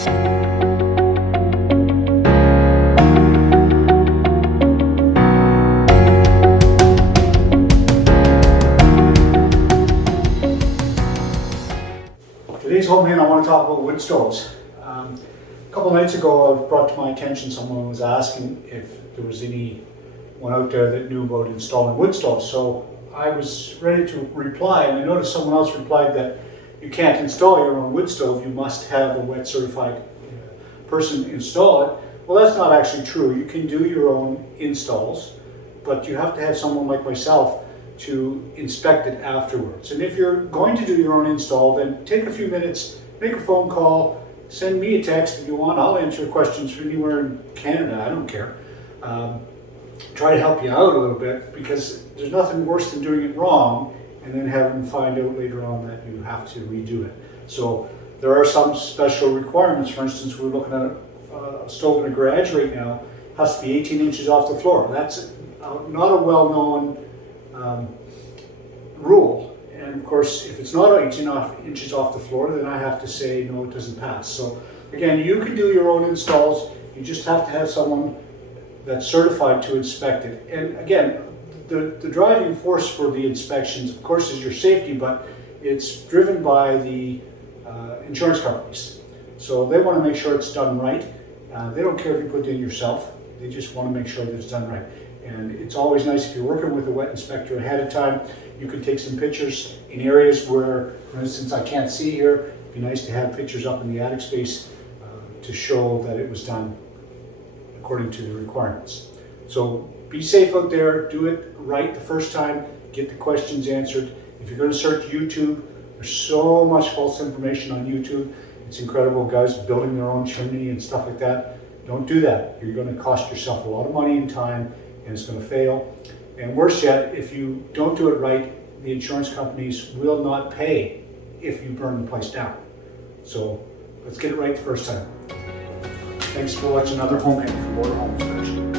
Today's home in, I want to talk about wood stoves. A couple nights ago, I brought to my attention someone was asking if there was anyone out there that knew about installing wood stoves. So I was ready to reply, and I noticed someone else replied that you can't install your own wood stove. You must have a WETT certified person install it. Well, that's not actually true. You can do your own installs, but you have to have someone like myself to inspect it afterwards. And if you're going to do your own install, then take a few minutes, make a phone call, send me a text if you want. I'll answer questions from anywhere in Canada, I don't care. Try to help you out a little bit, because there's nothing worse than doing it wrong and then having to find out later on that you have to redo it. So there are some special requirements. For instance, we're looking at a stove in a garage right now. It has to be 18 inches off the floor. That's not a well-known rule, and of course if it's not 18 inches off the floor, then I have to say no, it doesn't pass. So again, you can do your own installs, you just have to have someone that's certified to inspect it. And again, the driving force for the inspections, of course, is your safety, but it's driven by the insurance companies. So they want to make sure it's done right. They don't care if you put it in yourself, they just want to make sure that it's done right. And it's always nice if you're working with a WETT inspector ahead of time. You can take some pictures in areas where, for instance, I can't see here. It'd be nice to have pictures up in the attic space to show that it was done according to the requirements. So be safe out there, do it right the first time, get the questions answered. If you're going to search YouTube, there's so much false information on YouTube. It's incredible, guys building their own chimney and stuff like that. Don't do that. You're going to cost yourself a lot of money and time, and it's going to fail. And worse yet, if you don't do it right, the insurance companies will not pay if you burn the place down. So let's get it right the first time. Thanks for watching another home ec from Border Home Inspection.